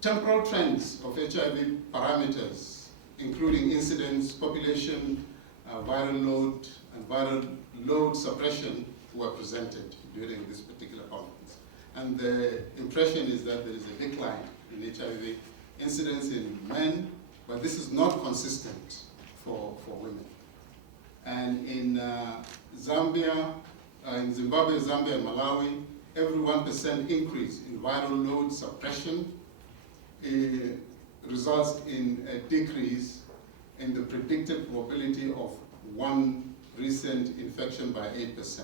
temporal trends of HIV parameters, including incidence, population, viral load, and viral load suppression were presented during this particular conference. And the impression is that there is a decline in HIV incidence in men, but this is not consistent for women. And in Zambia, in Zimbabwe, Zambia, and Malawi, every 1% increase in viral load suppression results in a decrease in the predicted probability of one recent infection by 8%.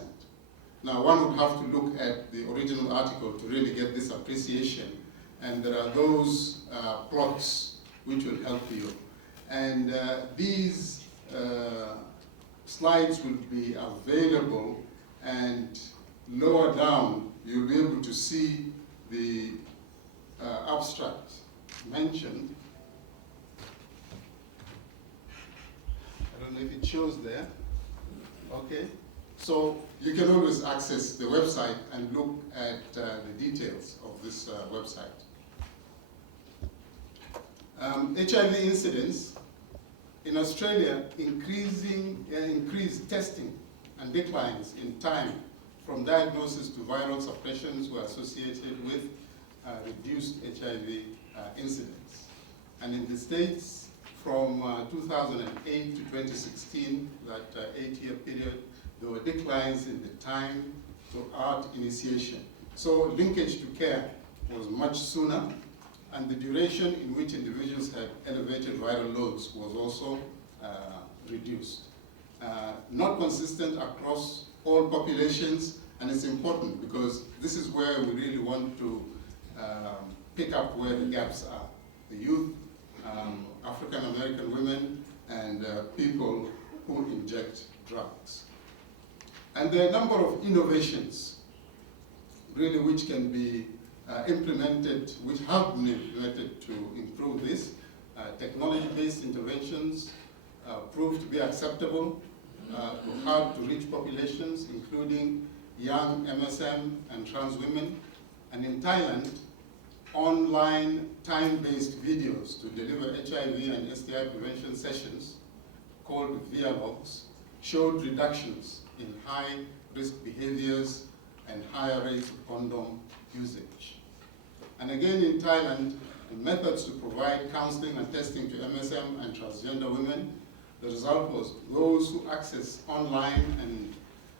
Now, one would have to look at the original article to really get this appreciation, and there are those plots which will help you. And these slides will be available, and lower down you'll be able to see the abstract mentioned. I don't know if it shows there. Okay. So you can always access the website and look at the details of this website. HIV incidence in Australia increased testing and declines in time from diagnosis to viral suppressions were associated with reduced HIV incidence. And in the States, from 2008 to 2016, that 8-year period, there were declines in the time to ART initiation. So linkage to care was much sooner, and the duration in which individuals had elevated viral loads was also reduced. Not consistent across all populations, and it's important because this is where we really want to pick up where the gaps are. The youth, African American women, and people who inject drugs. And there are a number of innovations, really, which can be implemented, which have been implemented to improve this. Technology-based interventions proved to be acceptable to hard-to-reach populations, including young MSM and trans women. And in Thailand, online time-based videos to deliver HIV and STI prevention sessions, called Dialogues, showed reductions in high-risk behaviors and higher rates of condom usage. And again in Thailand, the methods to provide counseling and testing to MSM and transgender women, the result was those who accessed online and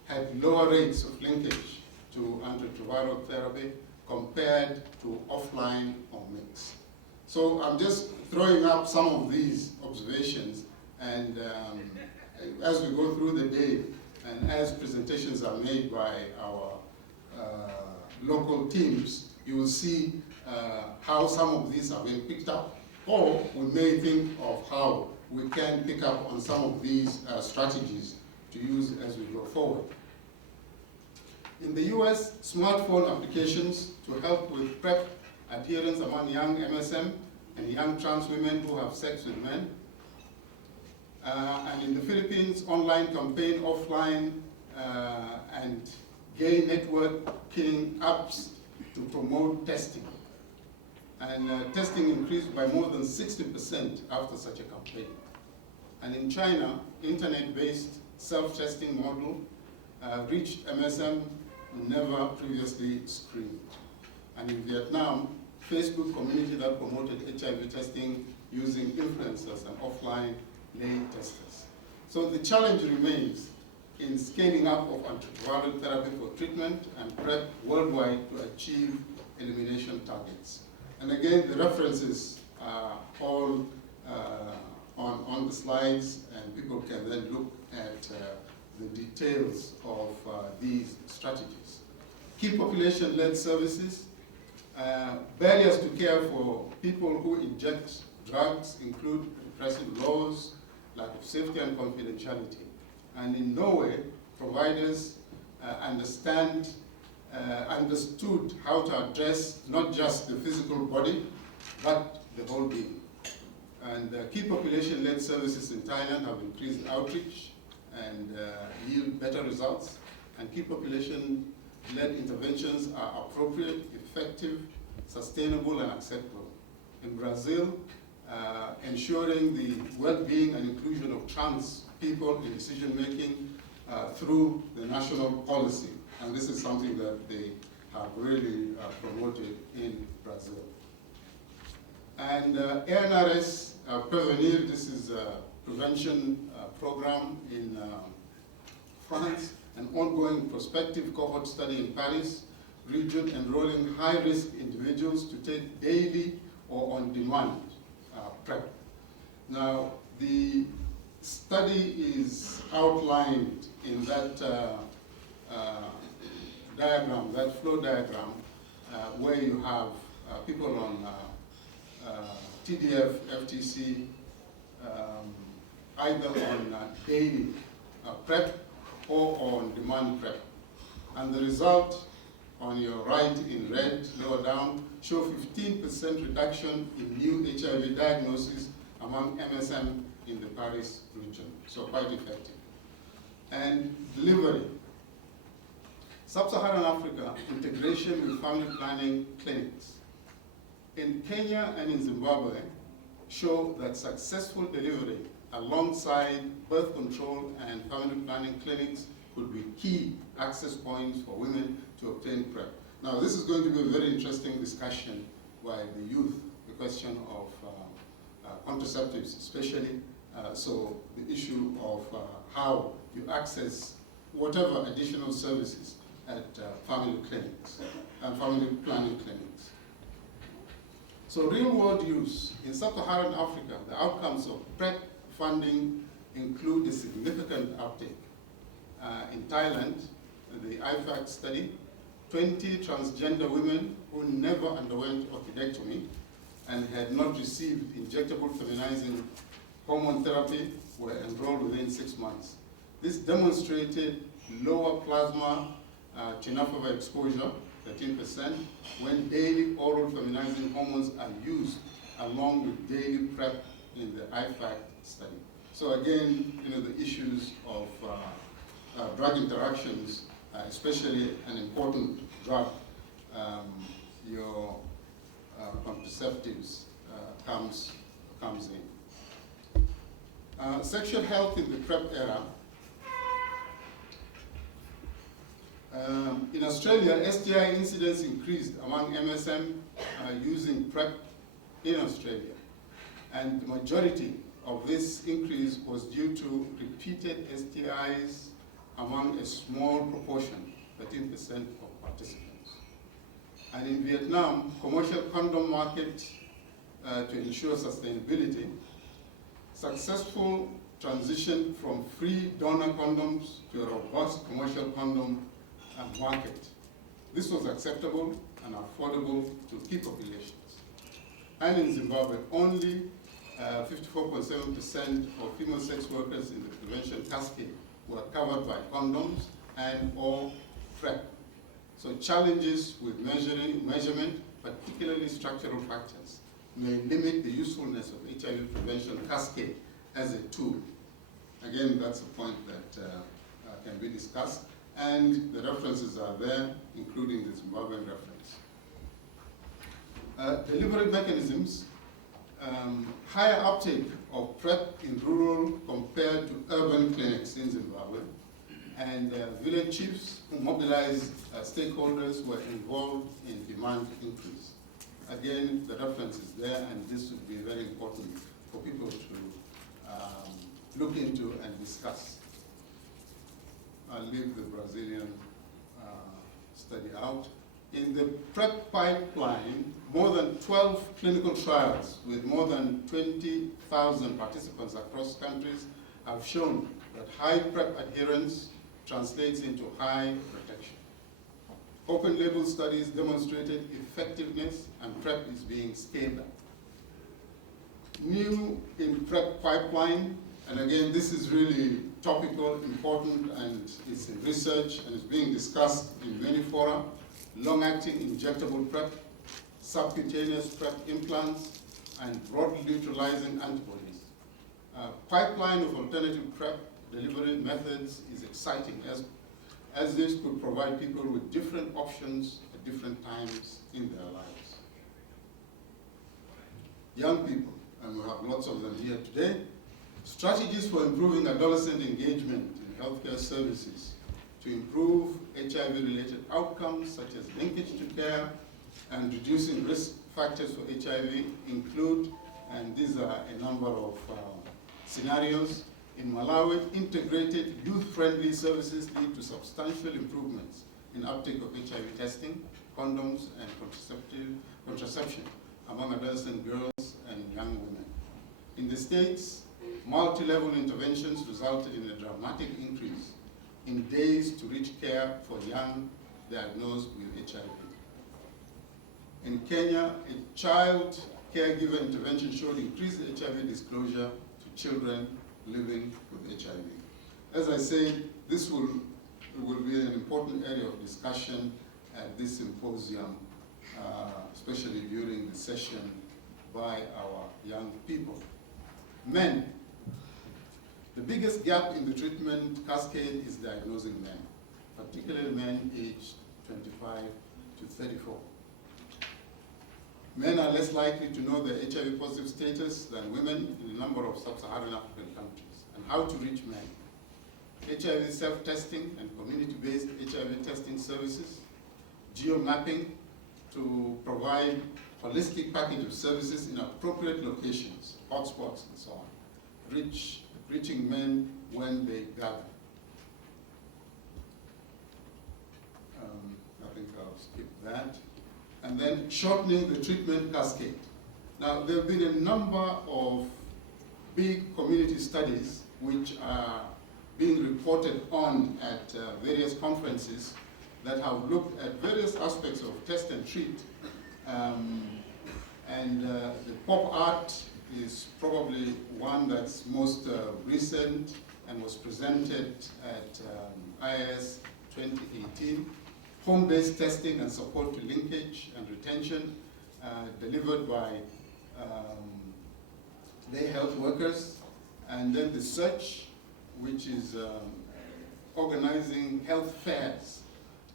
had lower rates of linkage to antiretroviral therapy compared to offline or mixed. So I'm just throwing up some of these observations, and as we go through the day, and as presentations are made by our local teams, you will see how some of these are being picked up, or we may think of how we can pick up on some of these strategies to use as we go forward. In the US, smartphone applications to help with PrEP adherence among young MSM and young trans women who have sex with men. And in the Philippines, online campaign, offline, and gay networking apps to promote testing. And testing increased by more than 60% after such a campaign. And in China, internet-based self-testing model reached MSM never previously screened. And in Vietnam, Facebook community that promoted HIV testing using influencers and offline lay testers. So the challenge remains in scaling up of antiretroviral therapy for treatment and PrEP worldwide to achieve elimination targets. And again, the references are all on the slides, and people can then look at the details of these strategies. Key population-led services, barriers to care for people who inject drugs include repressive laws, lack of safety and confidentiality. And in Norway, providers understood how to address not just the physical body, but the whole being. And key population-led services in Thailand have increased outreach and yield better results. And key population-led interventions are appropriate, effective, sustainable, and acceptable. In Brazil, ensuring the well-being and inclusion of trans people in decision-making through the national policy. And this is something that they have really promoted in Brazil. And ANRS Prevenir, this is a prevention program in France, an ongoing prospective cohort study in Paris region enrolling high-risk individuals to take daily or on-demand PrEP. Now, the study is outlined in that diagram, that flow diagram, where you have people on TDF, FTC, either on daily PrEP or on demand PrEP. And the result on your right in red, lower down, show 15% reduction in new HIV diagnoses among MSM in the Paris region. So quite effective. And delivery. Sub-Saharan Africa, integration with family planning clinics. In Kenya and in Zimbabwe, show that successful delivery alongside birth control and family planning clinics could be key access points for women to obtain PrEP. Now, this is going to be a very interesting discussion by the youth, the question of contraceptives especially, so the issue of how you access whatever additional services at family clinics and family planning clinics. So real-world use. In Sub-Saharan Africa, the outcomes of PrEP funding include a significant uptake. In Thailand, the IFAC study, 20 transgender women who never underwent orchidectomy and had not received injectable feminizing hormone therapy were enrolled within 6 months. This demonstrated lower plasma tenofovir exposure, 13%, when daily oral feminizing hormones are used along with daily PrEP in the IFAC study. So again, the issues of drug interactions, especially an important drug, your contraceptives comes in. Sexual health in the PrEP era. In Australia, STI incidence increased among MSM using PrEP in Australia. And the majority of this increase was due to repeated STIs among a small proportion, 13% of participants. And in Vietnam, commercial condom market to ensure sustainability, successful transition from free donor condoms to a robust commercial condom market. This was acceptable and affordable to key populations. And in Zimbabwe, only 54.7% of female sex workers in the prevention cascade were covered by condoms and or PrEP. So challenges with measurement, particularly structural factors, may limit the usefulness of HIV prevention cascade as a tool. Again, that's a point that can be discussed, and the references are there, including the Zimbabwean reference. Delivery mechanisms. Higher uptake of PrEP in rural compared to urban clinics in Zimbabwe, and village chiefs who mobilized stakeholders were involved in demand increase. Again, the reference is there, and this would be very important for people to look into and discuss. I'll leave the Brazilian study out. In the PrEP pipeline, more than 12 clinical trials with more than 20,000 participants across countries have shown that high PrEP adherence translates into high protection. Open label studies demonstrated effectiveness, and PrEP is being scaled up. New in PrEP pipeline, and again, this is really topical, important, and it's in research and is being discussed in many fora. Long-acting injectable PrEP, subcutaneous PrEP implants, and broadly neutralizing antibodies. Pipeline of alternative PrEP delivery methods is exciting, as this could provide people with different options at different times in their lives. young people, and we have lots of them here today. Strategies for improving adolescent engagement in healthcare services to improve HIV-related outcomes such as linkage to care and reducing risk factors for HIV include, and these are a number of scenarios. In Malawi, integrated youth-friendly services lead to substantial improvements in uptake of HIV testing, condoms, and contraception among adolescent girls and young women. In the States, multi-level interventions resulted in a dramatic increase in days to reach care for young diagnosed with HIV. In Kenya, a child caregiver intervention showed increased HIV disclosure to children living with HIV. As I said, this will be an important area of discussion at this symposium, especially during the session by our young people. Men. The biggest gap in the treatment cascade is diagnosing men, particularly men aged 25 to 34. Men are less likely to know their HIV positive status than women in a number of sub-Saharan African countries. And how to reach men? HIV self-testing and community-based HIV testing services, geo-mapping to provide holistic package of services in appropriate locations, hotspots and so on, reaching men when they gather. I think I'll skip that. And then shortening the treatment cascade. Now, there have been a number of big community studies which are being reported on at various conferences that have looked at various aspects of test and treat. The pop art is probably one that's most recent and was presented at IAS 2018. Home-based testing and support to linkage and retention delivered by lay health workers. And then the search, which is organizing health fairs,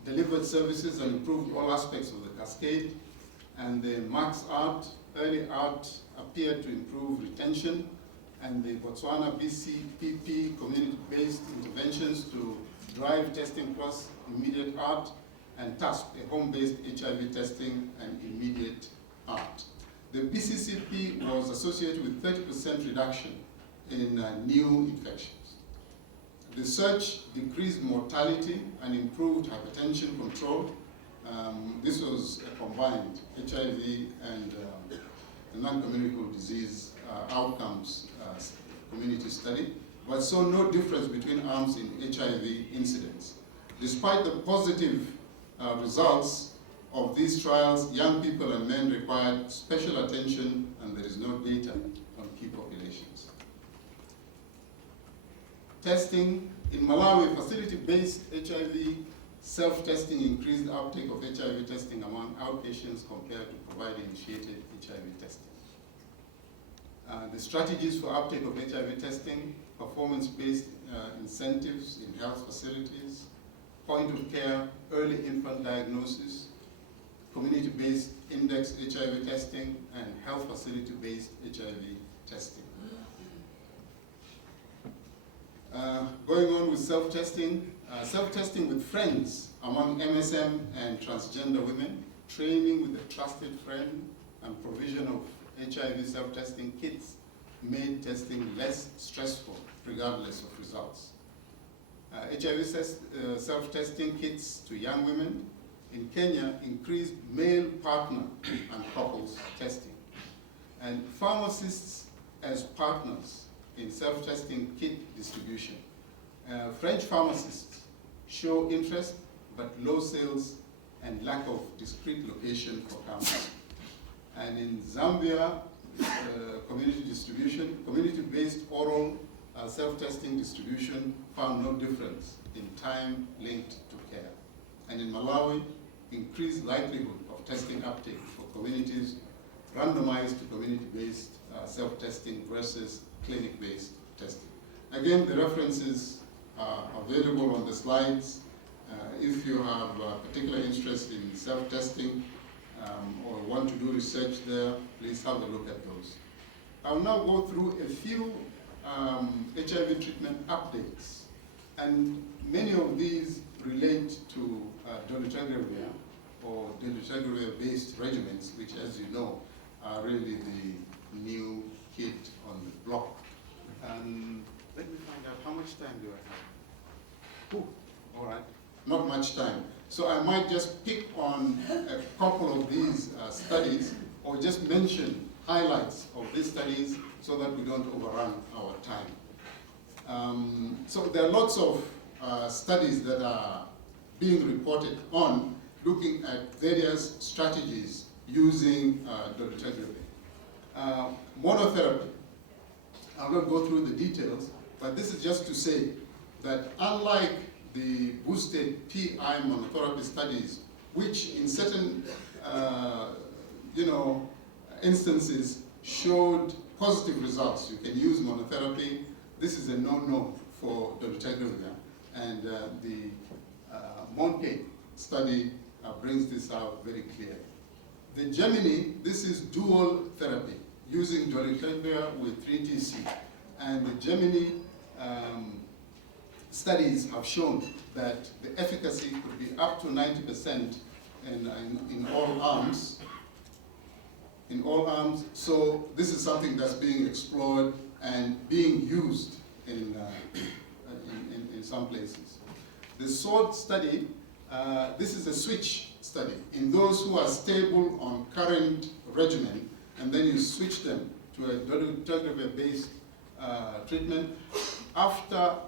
delivered services and improved all aspects of the cascade. And the Max Art, early art, appeared to improve retention. And the Botswana BCPP community-based interventions to drive testing plus immediate art, and TASP, a home-based HIV testing and immediate art. The BCCP was associated with 30% reduction in new infections. The search decreased mortality and improved hypertension control. This was a combined HIV and non-communicable disease outcomes community study, but saw no difference between arms in HIV incidence. Despite the positive results of these trials, young people and men required special attention, and there is no data on key populations. Testing. In Malawi, facility-based HIV self-testing increased uptake of HIV testing among outpatients compared to provider-initiated HIV testing. The strategies for uptake of HIV testing, performance-based incentives in health facilities, point of care, early infant diagnosis, community-based index HIV testing, and health facility-based HIV testing. Going on with self-testing, self-testing with friends among MSM and transgender women, training with a trusted friend, and provision of HIV self-testing kits made testing less stressful regardless of results. HIV self-testing kits to young women in Kenya increased male partner and couples testing. And pharmacists as partners in self-testing kit distribution. French pharmacists show interest but low sales and lack of discrete location for cameras. And in Zambia, community distribution, community-based oral self-testing distribution found no difference in time linked to care. And in Malawi, increased likelihood of testing uptake for communities randomized to community-based self-testing versus clinic-based testing. Again, the references are available on the slides. If you have a particular interest in self-testing, or want to do research there, please have a look at those. I'll now go through a few HIV treatment updates, and many of these relate to dolutegravir or dolutegravir-based regimens, which, as you know, are really the new kid on the block. Let me find out, how much time do I have? All right, not much time. So I might just pick on a couple of these studies, or just mention highlights of these studies so that we don't overrun our time. So there are lots of studies that are being reported on looking at various strategies using dolutegravir. Monotherapy, I'll not go through the details, but this is just to say that unlike the boosted PI monotherapy studies, which in certain instances showed positive results, you can use monotherapy. This is a no-no for dolutegravir, and the Monke study brings this out very clearly. The Gemini, this is dual therapy using dolutegravir with 3TC, and the Gemini studies have shown that the efficacy could be up to 90% in all arms. In all arms, so this is something that's being explored and being used in some places. The SWORD study, this is a switch study. In those who are stable on current regimen, and then you switch them to a dolutegravir-based treatment. After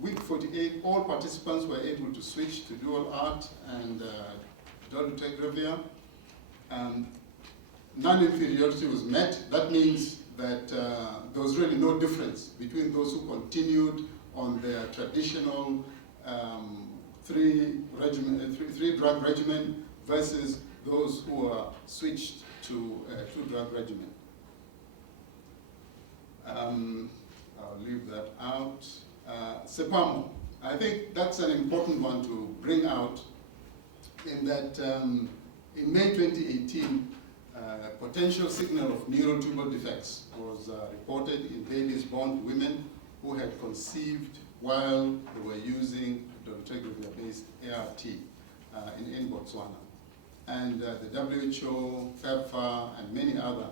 week 48, all participants were able to switch to dual ART and dolutegravir. Non-inferiority was met. That means that there was really no difference between those who continued on their traditional three-drug regimen versus those who are switched to a two-drug regimen. I'll leave that out. SEPAMO, I think that's an important one to bring out, in that in May 2018, potential signal of neurotubal defects was reported in babies born to women who had conceived while they were using dolutegravir-based ART in Botswana. And the WHO, PEPFAR, and many other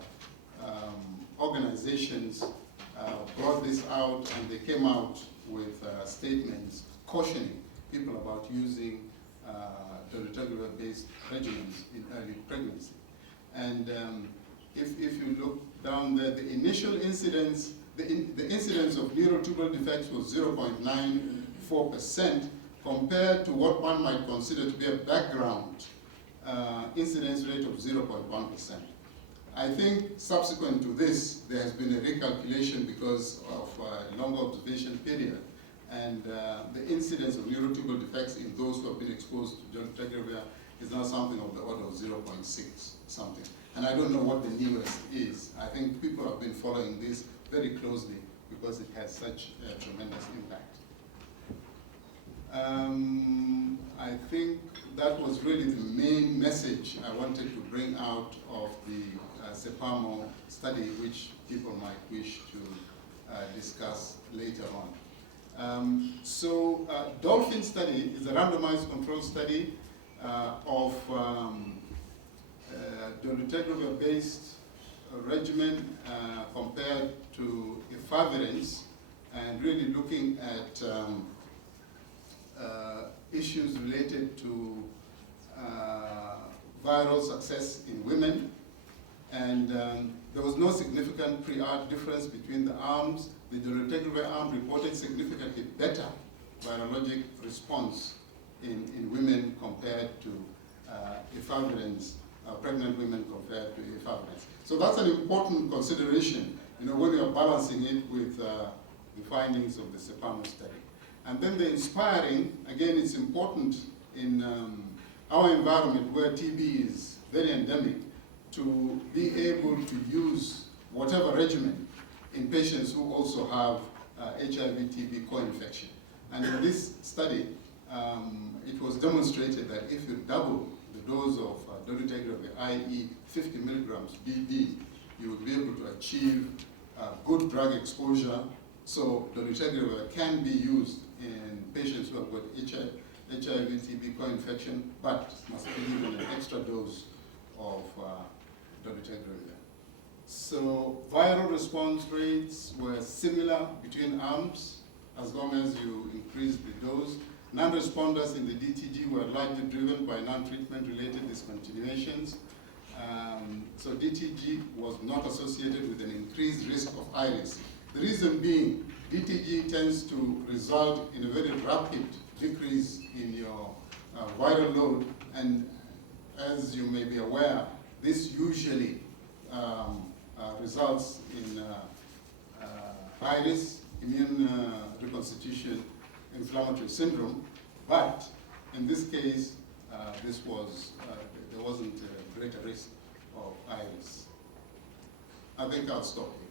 organizations brought this out, and they came out with statements cautioning people about using dolutegravir-based regimens in early pregnancy. And if you look down there, the initial incidence, the incidence of neurotubal defects was 0.94% compared to what one might consider to be a background incidence rate of 0.1%. I think subsequent to this, there has been a recalculation because of a longer observation period, and the incidence of neurotubal defects in those who have been exposed to dolutegravir is now something of the order of 0.6 something. And I don't know what the newest is. I think people have been following this very closely because it has such a tremendous impact. I think that was really the main message I wanted to bring out of the SEPAMO study, which people might wish to discuss later on. Dolphin study is a randomized control study of dolutegravir-based regimen compared to efavirenz, and really looking at issues related to viral success in women. And there was no significant pre-ART difference between the arms. The dolutegravir arm reported significantly better virologic response in women compared to efavirenz, pregnant women compared to efavirenz. So that's an important consideration, when you are balancing it with the findings of the SEPAMO study. And then the inspiring, again, it's important in our environment where TB is very endemic, to be able to use whatever regimen in patients who also have HIV-TB co-infection. And in this study, it was demonstrated that if you double the dose of dolutegravir, i.e. 50 milligrams BD, you will be able to achieve good drug exposure. So dolutegravir can be used in patients who have got HIV-TB co-infection, but must be given an extra dose of dolutegravir. So viral response rates were similar between arms as long as you increase the dose. Non-responders in the DTG were largely driven by non-treatment related discontinuations. So DTG was not associated with an increased risk of IRIS. The reason being, DTG tends to result in a very rapid decrease in your viral load, and as you may be aware, this usually results in IRIS, immune reconstitution, inflammatory syndrome, but in this case, there wasn't a greater risk of IRIS. I think I'll stop here.